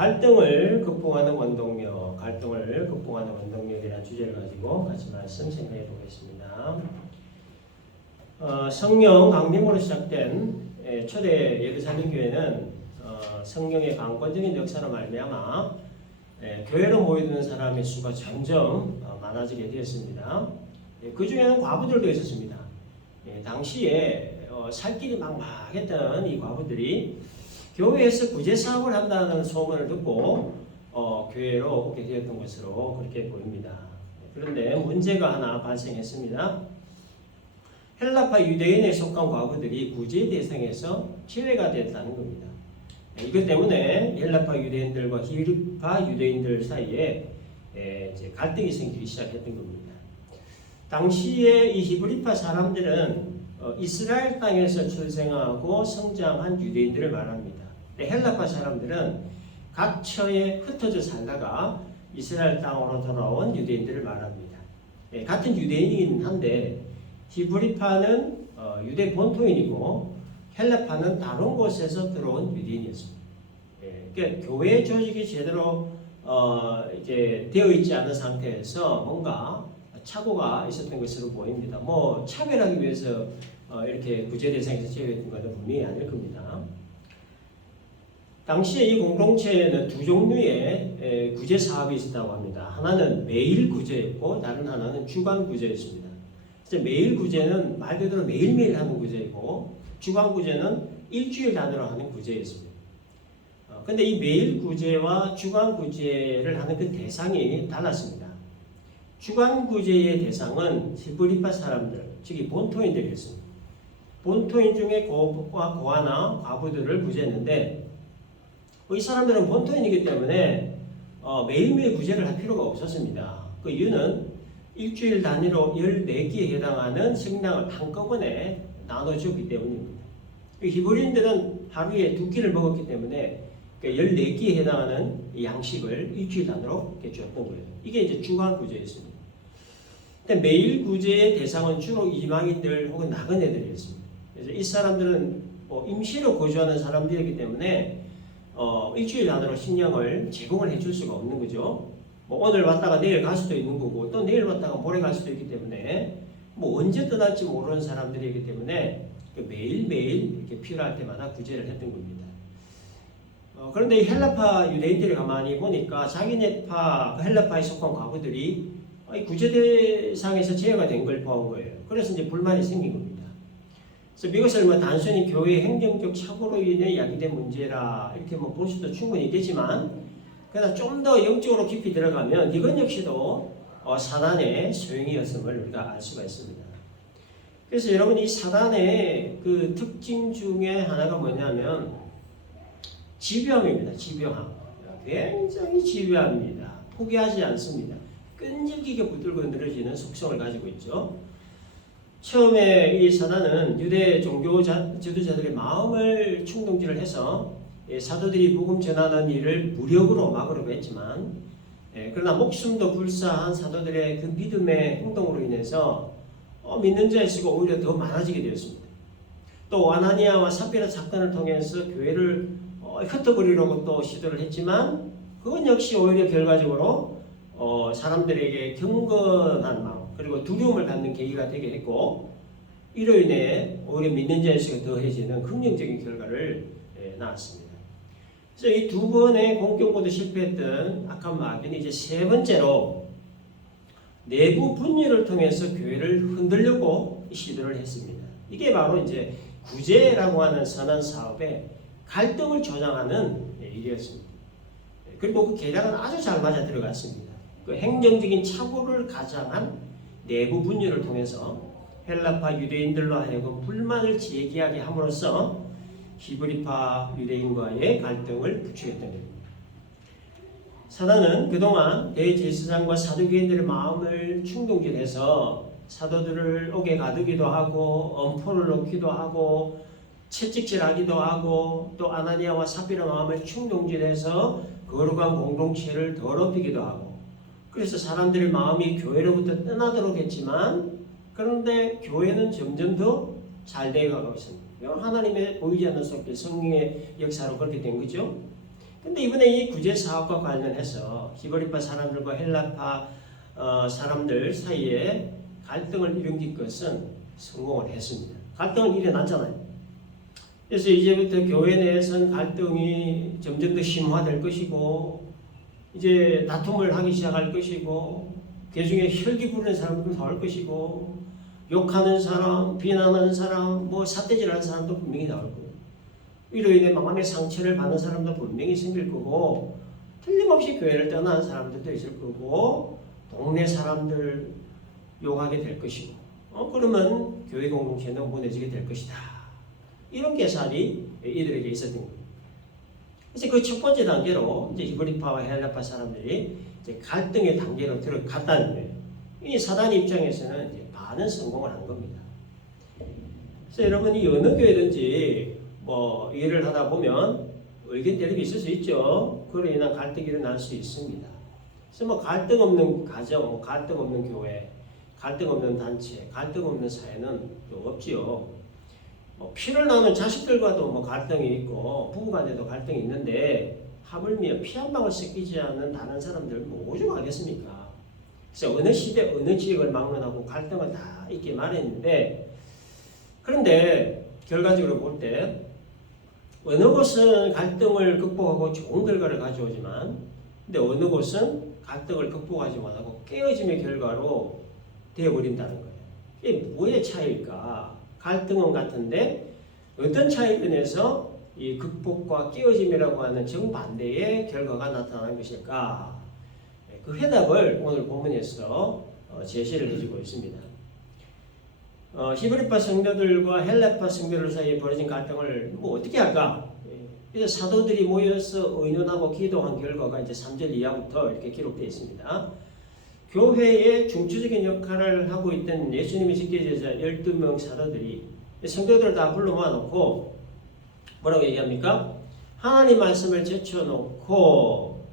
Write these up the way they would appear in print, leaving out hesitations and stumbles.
갈등을 극복하는 원동력이라는 주제를 가지고 같이 말씀 진행해 보겠습니다. 성령 강림으로 시작된 초대 예루살렘 교회는 성령의 강권적인 역사로 말미암아 교회로 모이는 사람의 수가 점점 많아지게 되었습니다. 그 중에는 과부들도 있었습니다. 당시에 살 길이 막막했던 이 과부들이 교회에서 구제 사업을 한다는 소문을 듣고 교회로 오게 되었던 것으로 그렇게 보입니다. 그런데 문제가 하나 발생했습니다. 헬라파 유대인에 속한 과부들이 구제 대상에서 제외가 됐다는 겁니다. 이것 때문에 헬라파 유대인들과 히브리파 유대인들 사이에 이제 갈등이 생기기 시작했던 겁니다. 당시에 이 히브리파 사람들은 이스라엘 땅에서 출생하고 성장한 유대인들을 말합니다. 헬라파 사람들은 각처에 흩어져 살다가 이스라엘 땅으로 돌아온 유대인들을 말합니다. 같은 유대인이긴 한데 히브리파는 유대 본토인이고 헬라파는 다른 곳에서 들어온 유대인이었습니다. 그러니까 교회 조직이 제대로 이제 되어 있지 않은 상태에서 뭔가 착오가 있었던 것으로 보입니다. 차별하기 위해서 이렇게 구제 대상에서 제외했던 것은 분명히 아닐 겁니다. 당시에 이 공동체에는 두 종류의 구제 사업이 있었다고 합니다. 하나는 매일 구제였고 다른 하나는 주간 구제였습니다. 매일 구제는 말 그대로 매일매일 하는 구제이고 주간 구제는 일주일 단위로 하는 구제였습니다. 근데 이 매일 구제와 주간 구제를 하는 그 대상이 달랐습니다. 주간 구제의 대상은 히브리파 사람들, 즉 본토인들이었습니다. 본토인 중에 고아나 과부들을 구제했는데 이 사람들은 본토인이기 때문에 매일매일 구제를 할 필요가 없었습니다. 그 이유는 일주일 단위로 14끼에 해당하는 식량을 한꺼번에 나눠주기 때문입니다. 히브리인들은 하루에 2끼를 먹었기 때문에 14끼에 해당하는 양식을 일주일 단위로 줬던 거예요. 이게 이제 주간 구제였습니다. 근데 매일 구제의 대상은 주로 이방인들 혹은 나그네들이었습니다. 그래서 이 사람들은 임시로 거주하는 사람들이기 때문에 일주일 단위로 식량을 제공을 해줄 수가 없는 거죠. 오늘 왔다가 내일 갈 수도 있는 거고 또 내일 왔다가 모레 갈 수도 있기 때문에 언제 떠날지 모르는 사람들이기 때문에 매일매일 이렇게 필요할 때마다 구제를 했던 겁니다. 그런데 이 헬라파 유대인들이 가만히 보니까 자기네파 헬라파에 속한 과부들이 구제 대상에서 제외가 된 걸 본 거예요. 그래서 이제 불만이 생긴 겁니다. 그래서 이것을 단순히 교회 행정적 착오로 인해 야기된 문제라 이렇게 볼 수도 충분히 있겠지만 그러나 좀 더 영적으로 깊이 들어가면 이건 역시도 사단의 소용이었음을 우리가 알 수가 있습니다. 그래서 여러분 이 사단의 그 특징 중에 하나가 뭐냐면 집요함입니다. 집요함. 굉장히 집요합니다. 포기하지 않습니다. 끈질기게 붙들고 늘어지는 속성을 가지고 있죠. 처음에 이 사단은 유대 종교 지도자들의 마음을 충동질을 해서 사도들이 복음 전하는 일을 무력으로 막으려고 했지만 그러나 목숨도 불사한 사도들의 그 믿음의 행동으로 인해서 믿는 자의 수가 오히려 더 많아지게 되었습니다. 또 아나니아와 삽비라 사건을 통해서 교회를 흩어버리려고 또 시도를 했지만 그건 역시 오히려 결과적으로 사람들에게 경건한 마음 그리고 두려움을 갖는 계기가 되게 했고 이로 인해 오히려 믿는 자의 수가 더해지는 긍정적인 결과를 낳았습니다. 그래서 이 두 번의 공격보도 실패했던 악한 마귀는 이제 세 번째로 내부 분열을 통해서 교회를 흔들려고 시도를 했습니다. 이게 바로 이제 구제라고 하는 선한 사업에 갈등을 조장하는 일이었습니다. 그리고 그 계략은 아주 잘 맞아 들어갔습니다. 그 행정적인 착오를 가장한 내부 분열을 통해서 헬라파 유대인들로 하여금 불만을 제기하게 함으로써 히브리파 유대인과의 갈등을 부추겼던 겁니다. 사단은 그동안 대제사장과 사두개인들의 마음을 충동질해서 사도들을 옥에 가두기도 하고 엄포를 놓기도 하고 채찍질하기도 하고 또 아나니아와 삽비라 마음을 충동질해서 거룩한 공동체를 더럽히기도 하고 그래서 사람들의 마음이 교회로부터 떠나도록 했지만 그런데 교회는 점점 더 잘 되어가고 있습니다. 하나님의 보이지 않는 속에 성령의 역사로 그렇게 된 거죠. 근데 이번에 이 구제 사업과 관련해서 히브리파 사람들과 헬라파 사람들 사이에 갈등을 일으킨 것은 성공을 했습니다. 갈등은 일어났잖아요. 그래서 이제부터 교회 내에서는 갈등이 점점 더 심화될 것이고, 이제 다툼을 하기 시작할 것이고, 그 중에 혈기 부르는 사람도 나올 것이고, 욕하는 사람, 비난하는 사람, 뭐 삿대질하는 사람도 분명히 나올 거예요. 이로 인해 마음의 상처를 받는 사람도 분명히 생길 거고, 틀림없이 교회를 떠나는 사람들도 있을 거고, 동네 사람들 욕하게 될 것이고, 그러면 교회 공동체는 무너지게 될 것이다. 이런 계산이 이들에게 있었던 겁니다. 그래서 그 첫 번째 단계로 이제 히브리파와 헬라파 사람들이 이제 갈등의 단계로 들어갔다는 거예요. 이 사단 입장에서는 이제 반은 성공을 한 겁니다. 그래서 여러분이 어느 교회든지 뭐 일을 하다 보면 의견 대립이 있을 수 있죠. 그로 인한 갈등이 일어날 수 있습니다. 그래서 뭐 갈등 없는 가정, 뭐 갈등 없는 교회, 갈등 없는 단체, 갈등 없는 사회는 또 없지요. 뭐 피를 나는 자식들과도 뭐 갈등이 있고 부부간에도 갈등이 있는데 하물며 피 한 방울 섞이지 않는 다른 사람들 뭐 오죽하겠습니까? 그래서 어느 시대 어느 지역을 막론하고 갈등은 다 있게 마련인데, 그런데 결과적으로 볼 때 어느 곳은 갈등을 극복하고 좋은 결과를 가져오지만, 근데 어느 곳은 갈등을 극복하지 못하고 깨어짐의 결과로 되어버린다는 거예요. 이게 뭐의 차이일까? 갈등은 같은데 어떤 차이로 인해서 이 극복과 깨어짐이라고 하는 정반대의 결과가 나타나는 것일까? 그 해답을 오늘 본문에서 제시를 해주고 있습니다. 히브리파 성도들과 헬라파 성도들 사이에 벌어진 갈등을 뭐 어떻게 할까? 그래서 사도들이 모여서 의논하고 기도한 결과가 이제 3절 이하부터 이렇게 기록되어 있습니다. 교회의 중추적인 역할을 하고 있던 예수님의 직계제자 12명 사도들이 성도들을 다 불러 모아놓고 뭐라고 얘기합니까? 하나님 말씀을 제쳐놓고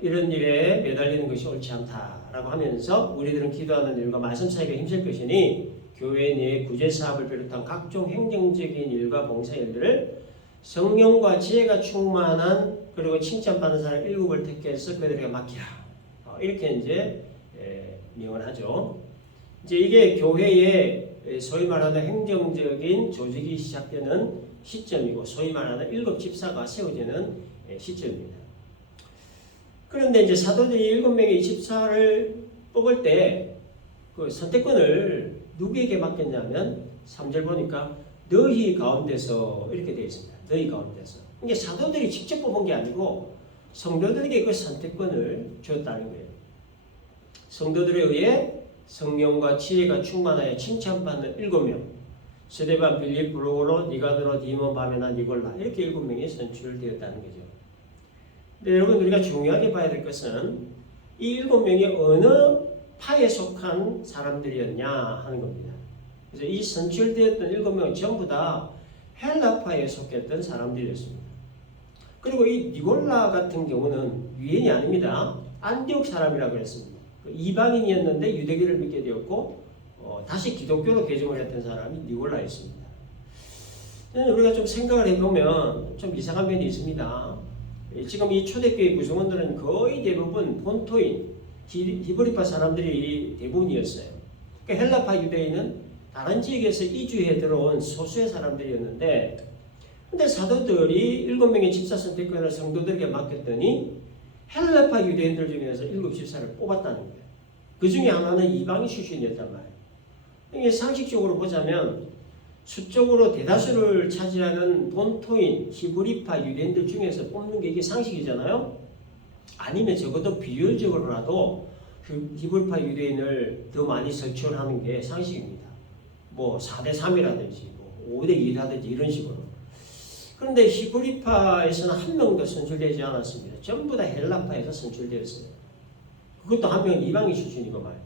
이런 일에 매달리는 것이 옳지 않다라고 하면서 우리들은 기도하는 일과 말씀 사이가 힘쓸 것이니 교회 내의 구제사업을 비롯한 각종 행정적인 일과 봉사일들을 성령과 지혜가 충만한 그리고 칭찬받는 사람 7을 택해서 그들에게 맡기라. 이렇게 이제 명을 하죠. 이제 이게 교회의 소위 말하는 행정적인 조직이 시작되는 시점이고, 소위 말하는 7 집사가 세워지는 시점입니다. 그런데 이제 사도들이 7명의 집사를 뽑을 때 그 선택권을 누구에게 맡겼냐면 3절 보니까 너희 가운데서 이렇게 되어 있습니다. 너희 가운데서. 이게 사도들이 직접 뽑은 게 아니고 성도들에게 그 선택권을 주었다는 거예요. 성도들에 의해 성령과 지혜가 충만하여 칭찬받는 7명, 스데반, 빌립, 브루고로, 니가드로, 디몬, 바메나, 니골라, 이렇게 7명이 선출되었다는 거죠. 근데 여러분, 우리가 중요하게 봐야 될 것은 이 7명이 어느 파에 속한 사람들이었냐 하는 겁니다. 그래서 이 선출되었던 7명은 전부 다 헬라파에 속했던 사람들이었습니다. 그리고 이 니골라 같은 경우는 유엔이 아닙니다. 안디옥 사람이라고 했습니다. 이방인이었는데 유대교를 믿게 되었고 다시 기독교로 개종을 했던 사람이 니골라였습니다. 우리가 좀 생각을 해보면 좀 이상한 면이 있습니다. 지금 이 초대교회 구성원들은 거의 대부분 본토인 히브리파 사람들이 대부분이었어요. 그러니까 헬라파 유대인은 다른 지역에서 이주해 들어온 소수의 사람들이었는데, 근데 사도들이 7명의 집사 선택권을 성도들에게 맡겼더니 헬라파 유대인들 중에서 7 집사를 뽑았다는 거예요. 그 중에 하나는 이방인 출신이었단 말이에요. 이게 상식적으로 보자면 수적으로 대다수를 차지하는 본토인 히브리파 유대인들 중에서 뽑는 게 이게 상식이잖아요. 아니면 적어도 비율적으로라도 히브리파 유대인을 더 많이 선출하는 게 상식입니다. 뭐 4대3이라든지 뭐 5대2라든지 이런 식으로. 그런데 히브리파에서는 한 명도 선출되지 않았습니다. 전부 다 헬라파에서 선출되었어요. 그것도 한 명은 이방인 출신이고 말이에요.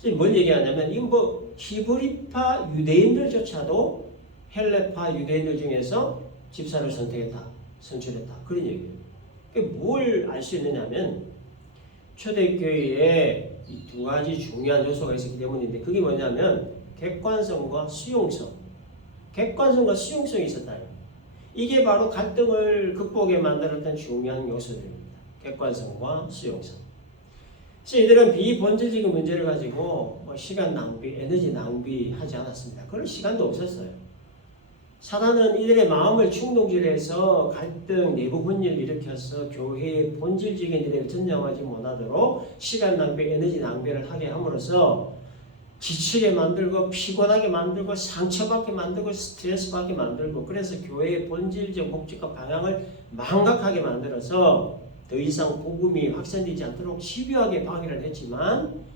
그래서 뭘 얘기하냐면 이건 뭐 히브리파 유대인들조차도 헬라파 유대인들 중에서 집사를 선택했다, 선출했다, 그런 얘기예요. 뭘 알 수 있느냐면 초대교회에 이 2가지 중요한 요소가 있었기 때문인데, 그게 뭐냐면 객관성과 수용성. 객관성과 수용성이 있었다. 이게 바로 갈등을 극복에 만들었던 중요한 요소들입니다. 객관성과 수용성. 그래서 이들은 비본질적인 문제를 가지고 시간 낭비, 에너지 낭비하지 않았습니다. 그럴 시간도 없었어요. 사단은 이들의 마음을 충동질해서 갈등, 내부 분열을 일으켜서 교회의 본질적인 일에 전념하지 못하도록 시간 낭비, 에너지 낭비를 하게 함으로써 지치게 만들고 피곤하게 만들고 상처받게 만들고 스트레스 받게 만들고 그래서 교회의 본질적 목적과 방향을 망각하게 만들어서 더 이상 복음이 확산되지 않도록 집요하게 방해를 했지만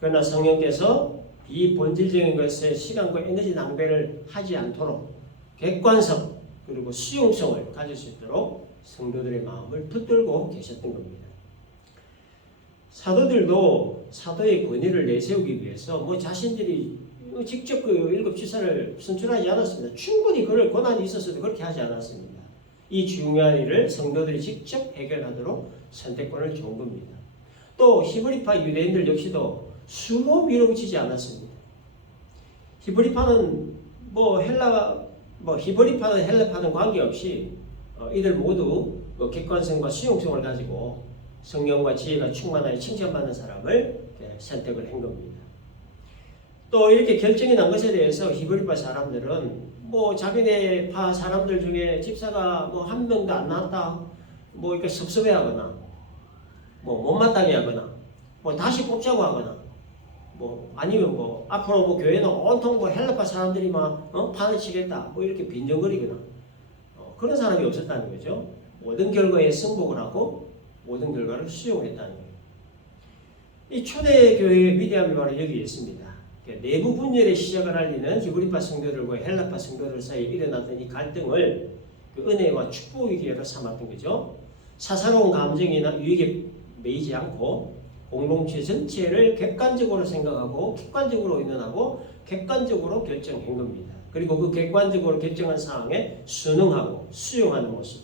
그러나 성령께서 비본질적인 것에 시간과 에너지 낭비를 하지 않도록 객관성 그리고 수용성을 가질 수 있도록 성도들의 마음을 붙들고 계셨던 겁니다. 사도들도 사도의 권위를 내세우기 위해서 자신들이 직접 그 일곱 지사를 선출하지 않았습니다. 충분히 그럴 권한이 있었어도 그렇게 하지 않았습니다. 이 중요한 일을 성도들이 직접 해결하도록 선택권을 준 겁니다. 또 히브리파 유대인들 역시도 수로 밀어붙이지 않았습니다. 히브리파는 히브리파는 헬라파는 관계없이 이들 모두 객관성과 수용성을 가지고 성령과 지혜가 충만하여 칭찬받는 사람을 선택을 한 겁니다. 또 이렇게 결정이 난 것에 대해서 히브리파 사람들은 자기네 파 사람들 중에 집사가 한 명도 안 나왔다, 이렇게 섭섭해하거나, 못마땅해 하거나, 다시 뽑자고 하거나, 아니면 앞으로 교회는 온통 헬라파 사람들이 판을 치겠다, 이렇게 빈정거리거나, 그런 사람이 없었다는 거죠. 모든 결과에 승복을 하고 모든 결과를 수용했다는 거예요. 이 초대교회의 위대함이 바로 여기에 있습니다. 내부 분열의 시작을 알리는 히브리파 성도들과 헬라파 성도들 사이에 일어났던 이 갈등을 은혜와 축복의 기회로 삼았던 거죠. 사사로운 감정이나 유익에 매이지 않고 공동체 전체를 객관적으로 생각하고 객관적으로 의논하고 객관적으로 결정한 겁니다. 그리고 그 객관적으로 결정한 사항에 순응하고 수용하는 모습.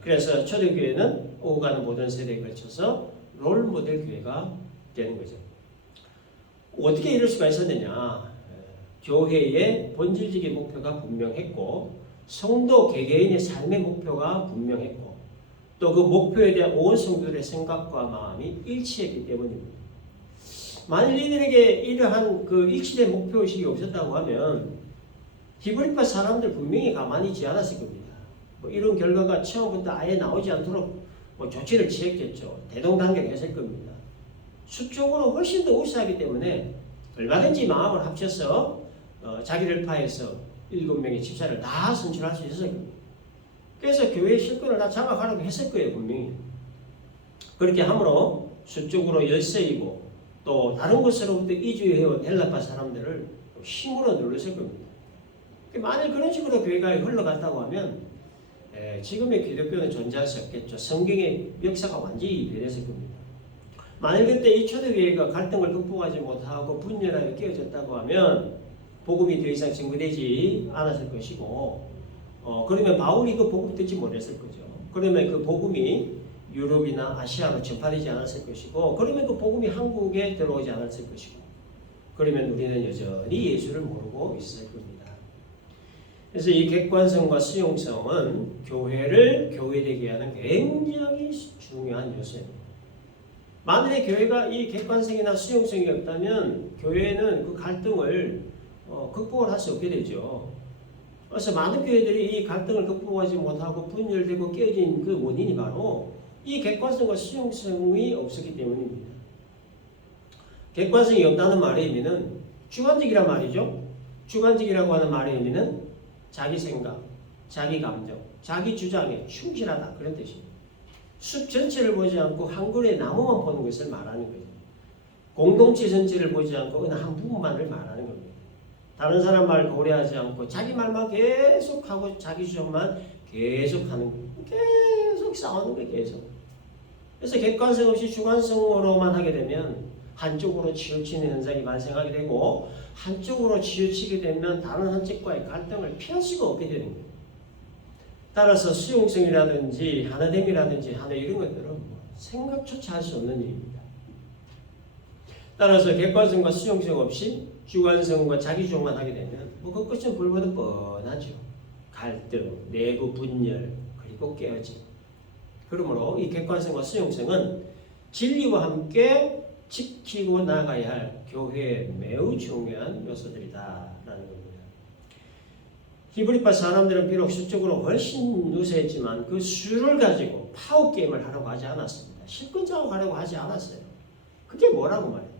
그래서 초대교회는 오가는 모든 세대에 걸쳐서 롤모델 교회가 되는 거죠. 어떻게 이럴 수가 있었느냐? 교회의 본질적인 목표가 분명했고 성도 개개인의 삶의 목표가 분명했고 또 그 목표에 대한 온 성도들의 생각과 마음이 일치했기 때문입니다. 만일 이들에게 이러한 그 일치된 목표의식이 없었다고 하면 히브리파 사람들 분명히 가만히 있지 않았을 겁니다. 이런 결과가 처음부터 아예 나오지 않도록 조치를 취했겠죠. 대동단결했을 겁니다. 수적으로 훨씬 더 우세하기 때문에 얼마든지 마음을 합쳐서 자기를 파해서 7명의 집사를 다 선출할 수 있었을 겁니다. 그래서 교회의 실권을 다 장악하려고 했을 거예요, 분명히. 그렇게 함으로 수적으로 열세이고 또 다른 곳으로부터 이주해온 헬라파 사람들을 힘으로 눌렀을 겁니다. 만일 그런 식으로 교회가 흘러갔다고 하면 지금의 기독교는 존재할 수 없겠죠. 성경의 역사가 완전히 변했을 겁니다. 만일 그때 이 초대교회가 갈등을 극복하지 못하고 분열하여 깨어졌다고 하면 복음이 더 이상 증거되지 않았을 것이고 그러면 바울이 그 복음 듣지 못했을 거죠. 그러면 그 복음이 유럽이나 아시아로 전파되지 않았을 것이고 그러면 그 복음이 한국에 들어오지 않았을 것이고 그러면 우리는 여전히 예수를 모르고 있을 겁니다. 그래서 이 객관성과 수용성은 교회를 교회되게 하는 굉장히 중요한 요소입니다. 만일에 교회가 이 객관성이나 수용성이 없다면 교회는 그 갈등을 극복을 할 수 없게 되죠. 그래서 많은 교회들이 이 갈등을 극복하지 못하고 분열되고 깨어진 그 원인이 바로 이 객관성과 수용성이 없었기 때문입니다. 객관성이 없다는 말의 의미는 주관적이란 말이죠. 주관적이라고 하는 말의 의미는 자기 생각, 자기 감정, 자기 주장에 충실하다 그런 뜻입니다. 숲 전체를 보지 않고 한 그루의 나무만 보는 것을 말하는 거예요. 공동체 전체를 보지 않고 어느 한 부분만을 말하는 겁니다. 다른 사람 말 고려하지 않고 자기 말만 계속하고 자기 주장만 계속하는 거예요. 계속 싸우는 거예요. 계속. 그래서 객관성 없이 주관성으로만 하게 되면 한쪽으로 치우치는 현상이 발생하게 되고 한쪽으로 치우치게 되면 다른 한쪽과의 갈등을 피할 수가 없게 되는 거예요. 따라서 수용성이라든지 하나됨이라든지 하나 이런 것들은 생각조차 할 수 없는 일입니다. 따라서 객관성과 수용성 없이 주관성과 자기주장만 하게 되면 그 끝은 불보듯 뻔하죠. 갈등, 내부 분열, 그리고 깨어짐. 그러므로 이 객관성과 수용성은 진리와 함께 지키고 나가야 할 교회의 매우 중요한 요소들이다라는 겁니다. 히브리파 사람들은 비록 수적으로 훨씬 우세했지만 그 수를 가지고 파워게임을 하려고 하지 않았습니다. 실권 작업하려고 하지 않았어요. 그게 뭐라고 말해요?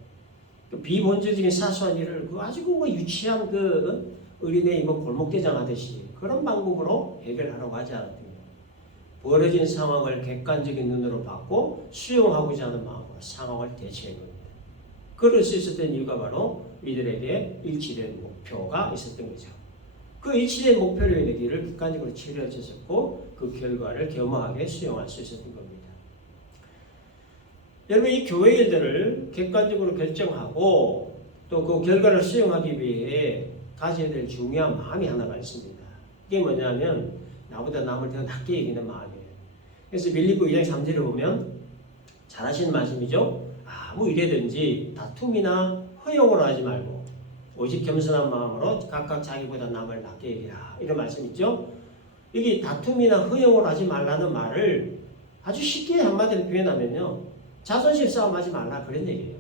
그 비본질적인 사소한 일을 그 아주 뭐 유치한 그 어린애 뭐 골목대장 하듯이 그런 방법으로 해결하려고 하지 않았던 거예요. 벌어진 상황을 객관적인 눈으로 봤고 수용하고자 하는 마음으로 상황을 대처한 겁니다. 그럴 수 있었던 이유가 바로 이들에게 일치된 목표가 있었던 거죠. 그 일치된 목표로 인해 길을 객관적으로 치러졌었고 그 결과를 겸허하게 수용할 수 있었던 겁니다. 여러분 이 교회 일들을 객관적으로 결정하고 또 그 결과를 수용하기 위해 가져야 될 중요한 마음이 하나가 있습니다. 이게 뭐냐면 나보다 남을 더 낮게 여기는 마음이에요. 그래서 빌립보 2장 3절에 보면 잘하시는 말씀이죠. 아무 일에든지 다툼이나 허용으로 하지 말고 오직 겸손한 마음으로 각각 자기보다 남을 낮게 여기라. 이런 말씀 있죠. 여기 다툼이나 허용으로 하지 말라는 말을 아주 쉽게 한마디로 표현하면요. 자존심 싸움하지 말라 그런 얘기예요.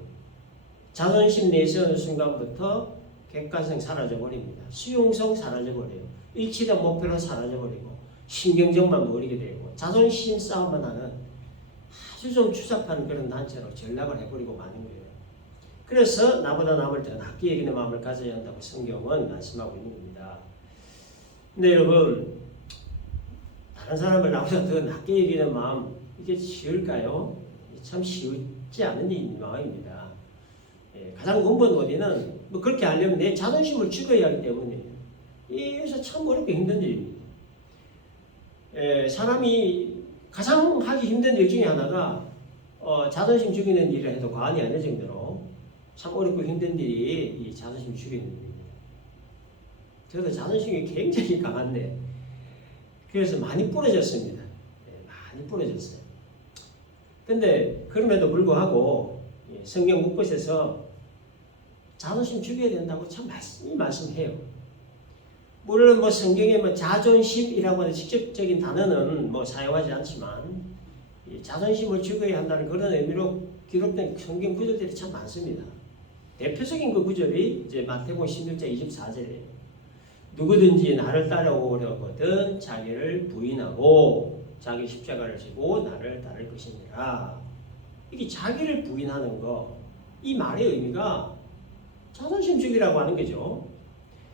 자존심 내세우는 순간부터 객관성 사라져버립니다. 수용성 사라져버려요. 일치된 목표로 사라져버리고 신경정만 버리게 되고 자존심 싸움만 하는 아주 좀 추잡한 그런 단체로 전락을 해버리고 마는 거예요. 그래서 나보다 남을 더 낮게 여기는 마음을 가져야 한다고 성경은 말씀하고 있는 겁니다. 근데 여러분 다른 사람을 나보다 더 낮게 여기는 마음 이게 쉬울까요? 참 쉽지 않은 마음입니다. 가장 근본 원인은 뭐 그렇게 하려면 내 자존심을 죽여야 하기 때문이에요. 이래서 참 어렵고 힘든 일입니다. 사람이 가장 하기 힘든 일 중에 하나가 자존심 죽이는 일을 해도 과언이 아닐 정도로 참 어렵고 힘든 일이 이 자존심 죽이는 일입니다. 저도 자존심이 굉장히 강한데 그래서 많이 부러졌습니다. 많이 부러졌어요. 근데 그럼에도 불구하고 성경 곳곳에서 자존심 죽여야 된다고 참 말씀해요. 물론 뭐 성경에 뭐 자존심이라고 하는 직접적인 단어는 뭐 사용하지 않지만 자존심을 죽여야 한다는 그런 의미로 기록된 성경 구절들이 참 많습니다. 대표적인 그 구절이 이제 마태복음 16장 24절이에요. 누구든지 나를 따라오려거든 자기를 부인하고 자기 십자가를 지고 나를 따를 것이니라. 이게 자기를 부인하는 거, 이 말의 의미가 자존심 죽이라고 하는 거죠.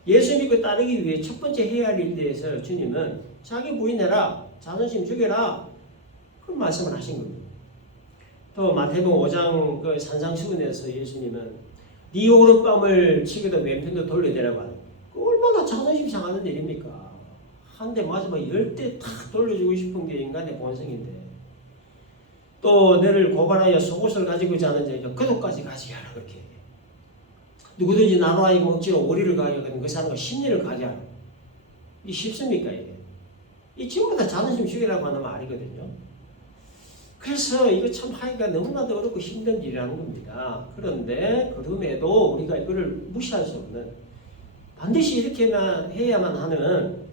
예수 믿고 따르기 위해 첫 번째 해야 할 일에 대해서 주님은 자기 부인해라, 자존심 죽여라, 그런 말씀을 하신 겁니다. 또 마태복음 5장 그 산상수훈에서 예수님은 네 오른뺨을 치고도 왼편도 돌려대라고 하는 거, 얼마나 자존심 상하는 일입니까? 한 대 맞으면 10대 탁 돌려주고 싶은 게 인간의 본성인데 또 너를 고발하여 속옷을 가지고 자는 자에게 그도까지 가지게 하라 그렇게 누구든지 나로 하여금 억지로 오리를 가게 하거든 그 사람과 심리를 가게 하라. 이게 쉽습니까 이게? 이 전부 다 자존심 죽이라고 하는 말이거든요. 그래서 이거 참 하기가 너무나도 어렵고 힘든 일이라는 겁니다. 그런데 그럼에도 우리가 이거를 무시할 수 없는 반드시 이렇게 해야만 하는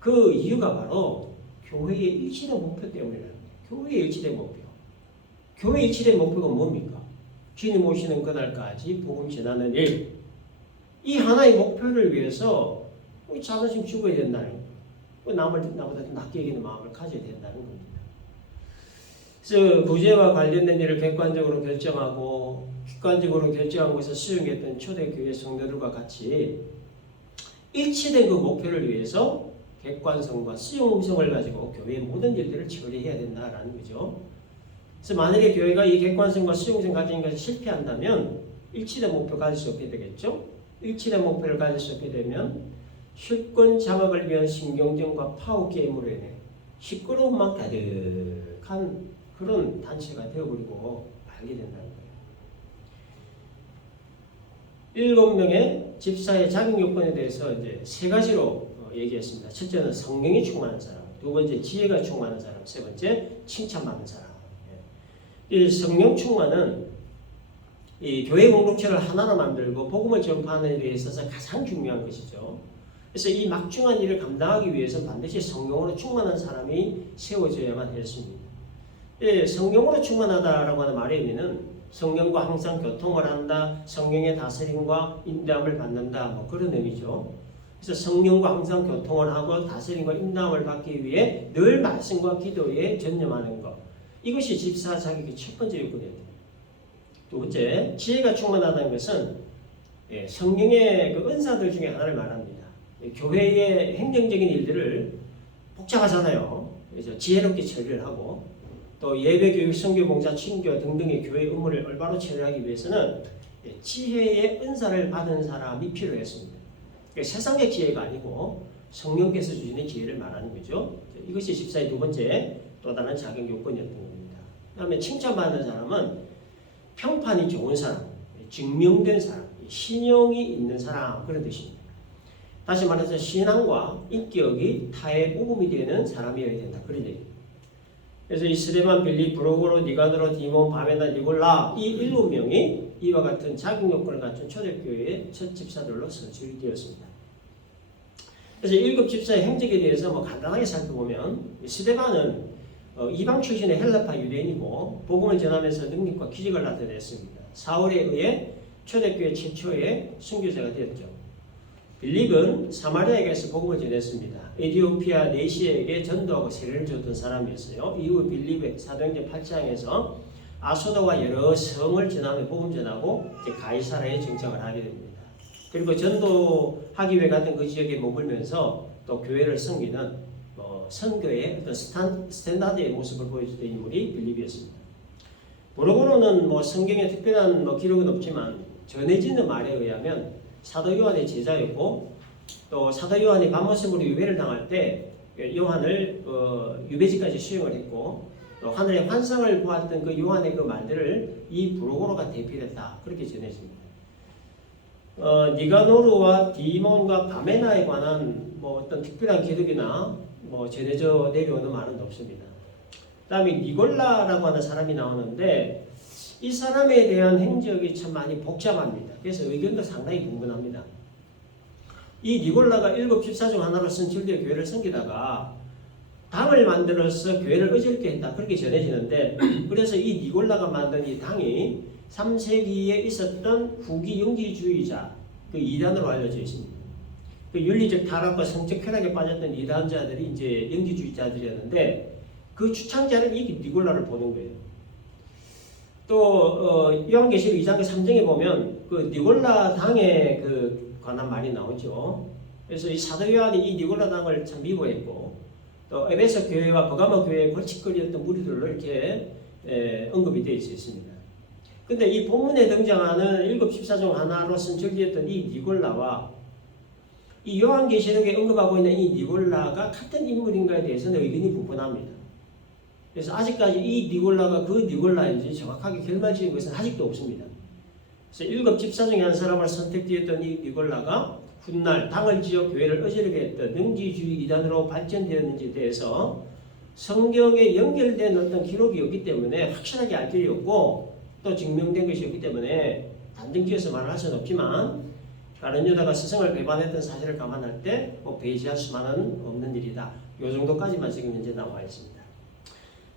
그 이유가 바로 교회의 일치된 목표 때문이라는 거예요. 교회의 일치된 목표. 교회의 일치된 목표가 뭡니까? 주님 오시는 그날까지 복음 전하는 일. 이 하나의 목표를 위해서 우리 자존심 죽어야 된다는 거예요. 나보다 낮게 여기는 마음을 가져야 된다는 겁니다. 그래서 구제와 관련된 일을 객관적으로 결정하고 객관적으로 결정한 것을 수용했던 초대교회 성도들과 같이 일치된 그 목표를 위해서 객관성과 수용성을 가지고 교회의 모든 일들을 처리해야 된다라는 거죠. 그래서 만약에 교회가 이 객관성과 수용성 가진 것을 실패한다면 일치된 목표 가질 수 없게 되겠죠. 일치된 목표를 가질 수 없게 되면 실권 장악을 위한 신경전과 파워게임으로 인해 시끄러움만 가득한 그런 단체가 되어버리고 말게 된다는 거예요. 7명의 집사의 자격 요건에 대해서 이제 세 가지로 얘기했습니다. 첫째는 성령이 충만한 사람, 두 번째 지혜가 충만한 사람, 세 번째 칭찬받는 사람. 이 성령 충만은 이 교회 공동체를 하나로 만들고 복음을 전파하는 일에 있어서 가장 중요한 것이죠. 그래서 이 막중한 일을 감당하기 위해서는 반드시 성령으로 충만한 사람이 세워져야만 했습니다. 예, 성령으로 충만하다라고 하는 말의 의미는 성령과 항상 교통을 한다, 성령의 다스림과 인도함을 받는다, 뭐 그런 의미죠. 그래서 성령과 항상 교통을 하고 다스림과 인도함을 받기 위해 늘 말씀과 기도에 전념하는 것. 이것이 집사 자격의 첫 번째 요건이에요. 두 번째, 지혜가 충만하다는 것은 성령의 그 은사들 중에 하나를 말합니다. 교회의 행정적인 일들을 복잡하잖아요. 그래서 지혜롭게 처리를 하고 또 예배, 교육, 선교, 봉사, 친교 등등의 교회 업무를 올바로 처리하기 위해서는 지혜의 은사를 받은 사람이 필요했습니다. 세상의 지혜가 아니고 성령께서 주시는 지혜를 말하는 거죠. 이것이 집사의 두 번째 또 다른 자격 요건이었던 겁니다. 그 다음에 칭찬받는 사람은 평판이 좋은 사람, 증명된 사람, 신용이 있는 사람 그런 뜻입니다. 다시 말해서 신앙과 인격이 타의 모범이 되는 사람이어야 된다. 그런 얘기입니다. 그래서 이 스데반, 빌립, 브로고로, 니가노로, 디몬, 바메나, 니골라 이 7명이 이와 같은 자격 요건을 갖춘 초대교회의 첫 집사들로 선출되었습니다. 그래서 1급 집사의 행적에 대해서 간단하게 살펴보면 스데반은 이방 출신의 헬라파 유대인이고 복음을 전하면서 능력과 기적을 나타냈습니다. 사울에 의해 초대교회 최초의 순교자가 되었죠. 빌립은 사마리아에 가서 복음을 전했습니다. 에티오피아 네시에게 전도하고 세례를 줬던 사람이었어요. 이후 빌립의 사도행전 8장에서 아소도와 여러 성을 전하며 복음 전하고 이제 가이사라에 정착을 하게 됩니다. 그리고 전도하기 위해 갔던 그 지역에 머물면서 또 교회를 섬기는 선교의 어떤 스탠다드의 모습을 보여주던 인물이 빌립이었습니다. 보로고로는 성경에 특별한 기록은 없지만 전해지는 말에 의하면 사도 요한의 제자였고 또 사도 요한이 밤모습으로 유배를 당할 때 요한을 유배지까지 수용을 했고 또 하늘의 환상을 보았던 그 요한의 그 말들을 이 브로고로가 대필했다 그렇게 전해집니다. 니가노르와 디몬과 바메나에 관한 어떤 특별한 기록이나 전해져 내려오는 말은 없습니다. 그 다음에 니골라라고 하는 사람이 나오는데 이 사람에 대한 행적이 참 많이 복잡합니다. 그래서 의견도 상당히 분분합니다. 이 니골라가 7 집사 중 하나로 선출되어 교회를 섬기다가 당을 만들어서 교회를 어지럽게 했다 그렇게 전해지는데 그래서 이 니골라가 만든 이 당이 3세기에 있었던 후기 영지주의자 그 이단으로 알려져 있습니다. 그 윤리적 타락과 성적 쾌락에 빠졌던 이단자들이 이제 영지주의자들이었는데 그 주창자는 이 니골라를 보는 거예요. 또 요한계시록 2장 3장에 보면 그 니골라 당에 그 관한 말이 나오죠. 그래서 이 사도 요한이 이 니골라 당을 참 미워했고 또 에베소 교회와 버가모 교회의 골칫거리였던 무리들로 이렇게 언급이 되어 있습니다. 근데 이 본문에 등장하는 7 집사 중 하나로 선출되었던 이 니골라와 이 요한계시록에 언급하고 있는 이 니골라가 같은 인물인가에 대해서는 의견이 분분합니다. 그래서 아직까지 이 니골라가 그 니골라인지 정확하게 결말지은 것은 아직도 없습니다. 그래서 7 집사 중에 한 사람을 선택되었던 이 니골라가 훗날 당을 지어 교회를 어지르게 했던 영지주의 이단으로 발전되었는지에 대해서 성경에 연결된 어떤 기록이 없기 때문에 확실하게 알 길이 없고 또 증명된 것이 없기 때문에 단정지어서 말을 할 수는 없지만 다른 유다가 스승을 배반했던 사실을 감안할 때 배제할 수만은 없는 일이다. 이 정도까지만 지금 현재 나와 있습니다.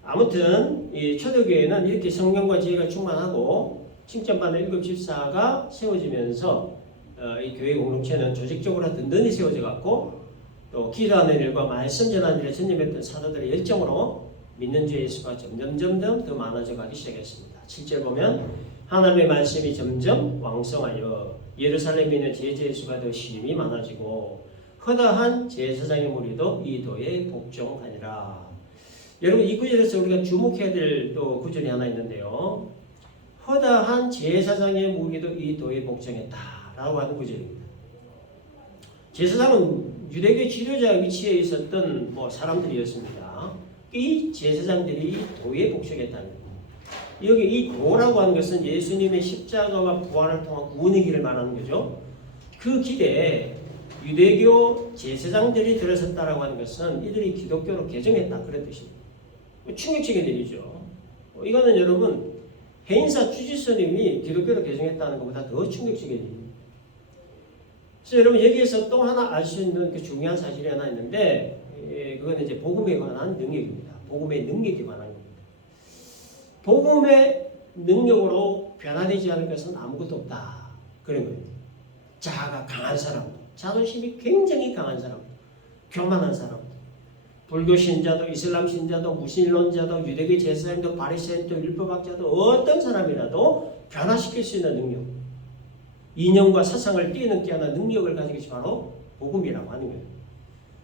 아무튼 이 초대교회는 이렇게 성령과 지혜가 충만하고 칭찬받는 7 집사가 세워지면서 이 교회 공동체는 조직적으로 든든히 세워져 갔고 또 기도하는 일과 말씀 전하는 일에 전념했던 사도들의 열정으로 믿는 주 예수가 점점 더 많아져 가기 시작했습니다. 7절 보면 하나님의 말씀이 점점 왕성하여 예루살렘에 있는 제자 예수가 더 심히 많아지고 허다한 제사장의 무리도 이 도에 복종하니라. 여러분 이 구절에서 우리가 주목해야 될 또 구절이 하나 있는데요. 허다한 제사장의 무리도 이 도에 복종했다라고 하는 구절입니다. 제사장은 유대교 지도자 위치에 있었던 사람들이었습니다. 이 제사장들이 도에 복종했다는 겁니다. 여기 이 도라고 하는 것은 예수님의 십자가와 부활을 통한 구원의 길을 말하는 거죠. 그 길에 유대교 제사장들이 들어섰다라고 하는 것은 이들이 기독교로 개종했다 그런 뜻입니다. 충격적인 일이죠. 이거는 여러분 해인사 주지스님이 기독교로 개종했다는 것보다 더 충격적인 일입니다. 여러분 여기에서 또 하나 알 수 있는 그 중요한 사실이 하나 있는데 그건 이제 복음에 관한 능력입니다. 복음의 능력에 관한 겁니다. 복음의 능력으로 변화되지 않을 것은 아무것도 없다. 그런 겁니다. 자아가 강한 사람, 자존심이 굉장히 강한 사람, 교만한 사람, 불교 신자도 이슬람 신자도 무신론자도 유대교 제사장도 바리새인도 율법학자도 어떤 사람이라도 변화시킬 수 있는 능력, 이념과 사상을 뛰어넘게 하는 능력을 가진 것이 바로 복음이라고 하는 거예요.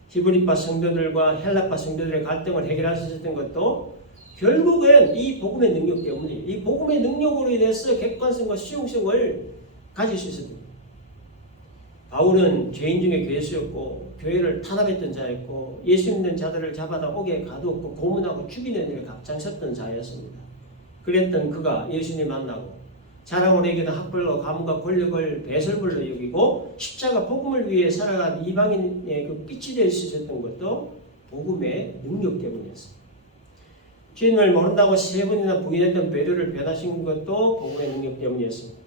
히브리파 성도들과 헬라파 성도들의 갈등을 해결할 수 있었던 것도 결국은 이 복음의 능력 때문에, 이 복음의 능력으로 인해서 객관성과 수용성을 가질 수 있었던 거예요. 바울은 죄인 중에 괴수였고 교회를 탄압했던 자였고 예수 믿는 자들을 잡아다 옥에 가두었고 고문하고 죽이는 일을 앞장섰던 자였습니다. 그랬던 그가 예수님 만나고 자랑으로 여기는 학벌과 가문과 권력을 배설물로 여기고 십자가 복음을 위해 살아간 이방인의 그 빛이 될 수 있었던 것도 복음의 능력 때문이었습니다. 주님을 모른다고 3번이나 부인했던 베드로를 변화시킨 것도 복음의 능력 때문이었습니다.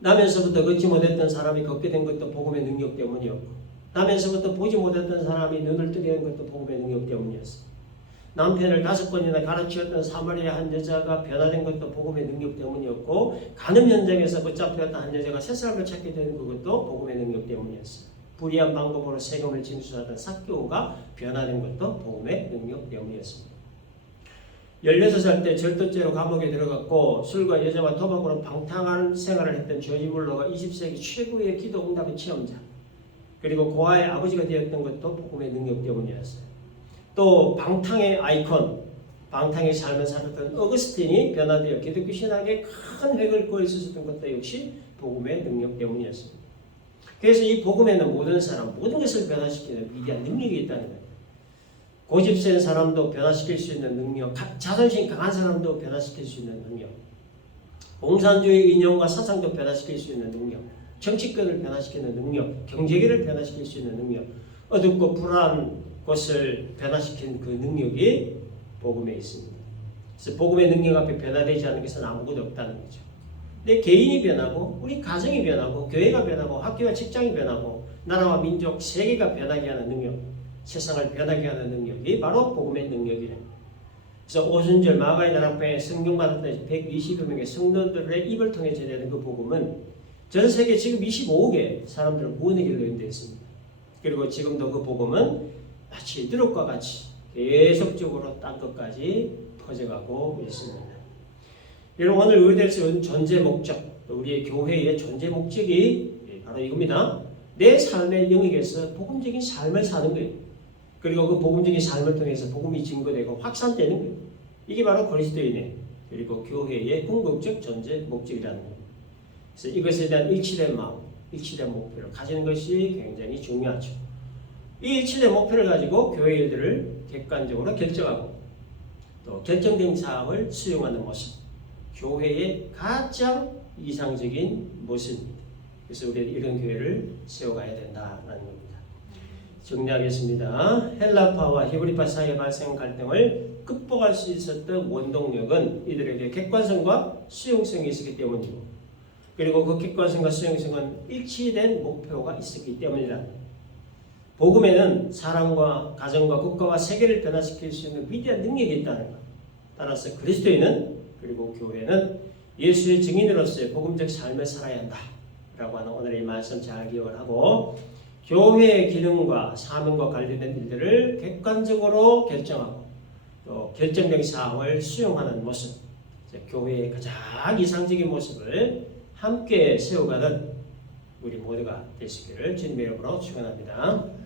나면서부터 걷지 못했던 사람이 걷게 된 것도 복음의 능력 때문이었고, 나면서부터 보지 못했던 사람이 눈을 뜨게 된 것도 복음의 능력 때문이었습니다. 남편을 5번이나 가르치었던 사마리아 한 여자가 변화된 것도 복음의 능력 때문이었고, 간음 현장에서 붙잡혔던 한 여자가 새 사람을 찾게 된 그것도 복음의 능력 때문이었어요. 불의한 방법으로 세금을 징수하던 삭개오가 변화된 것도 복음의 능력 때문이었습니다. 16살 때 절도죄로 감옥에 들어갔고 술과 여자와 도박으로 방탕한 생활을 했던 조지 물러가 20세기 최고의 기도 응답의 체험자, 그리고 고아의 아버지가 되었던 것도 복음의 능력 때문이었어요. 또 방탕의 아이콘, 방탕의 삶을 살았던 어거스틴이 변화되어 기독교 신학에 큰 획을 그을 수 있었던 것도 역시 복음의 능력 때문이었습니다. 그래서 이 복음에는 모든 사람, 모든 것을 변화시키는 위대한 능력이 있다는 거예요. 고집 센 사람도 변화시킬 수 있는 능력, 자존심 강한 사람도 변화시킬 수 있는 능력, 공산주의 이념과 사상도 변화시킬 수 있는 능력, 정치권을 변화시키는 능력, 경제계를 변화시킬 수 있는 능력, 어둡고 불안한 것을 변화시키는 그 능력이 복음에 있습니다. 그래서 복음의 능력 앞에 변화되지 않는 것은 아무것도 없다는 거죠. 내 개인이 변하고 우리 가정이 변하고 교회가 변하고 학교와 직장이 변하고 나라와 민족, 세계가 변하게 하는 능력, 세상을 변하게 하는 능력이 바로 복음의 능력이래요. 그래서 오순절 마가의 다락방에 성경 받았던 120여 명의 성도들의 입을 통해 전해진 그 복음은 전 세계 지금 25억의 사람들을 구원의 길로 인도했습니다. 그리고 지금도 그 복음은 마치 드롭과 같이 계속적으로 땅끝까지 퍼져가고 있습니다. 여러분, 오늘 의대에서 존재 목적, 우리의 교회의 존재 목적이 바로 이겁니다. 내 삶의 영역에서 복음적인 삶을 사는 거예요. 그리고 그 복음적인 삶을 통해서 복음이 증거되고 확산되는 거예요. 이게 바로 그리스도인의 그리고 교회의 궁극적 존재 목적이라는 거예요. 그래서 이것에 대한 일치된 마음, 일치된 목표를 가지는 것이 굉장히 중요하죠. 이 일치된 목표를 가지고 교회 일들을 객관적으로 결정하고 또 결정된 사항을 수용하는 모습, 교회의 가장 이상적인 모습입니다. 그래서 우리는 이런 교회를 세워가야 된다는 겁니다. 정리하겠습니다. 헬라파와 히브리파 사이에 발생한 갈등을 극복할 수 있었던 원동력은 이들에게 객관성과 수용성이 있었기 때문이고, 그리고 그 객관성과 수용성은 일치된 목표가 있었기 때문이다. 복음에는 사람과 가정과 국가와 세계를 변화시킬 수 있는 위대한 능력이 있다는 것. 따라서 그리스도인은 그리고 교회는 예수의 증인으로서의 복음적 삶을 살아야 한다 라고 하는 오늘의 말씀 잘 기억을 하고, 교회의 기능과 사명과 관련된 일들을 객관적으로 결정하고 또 결정된 사항을 수용하는 모습, 교회의 가장 이상적인 모습을 함께 세워가는 우리 모두가 되시기를 주님의 이름으로 축원합니다.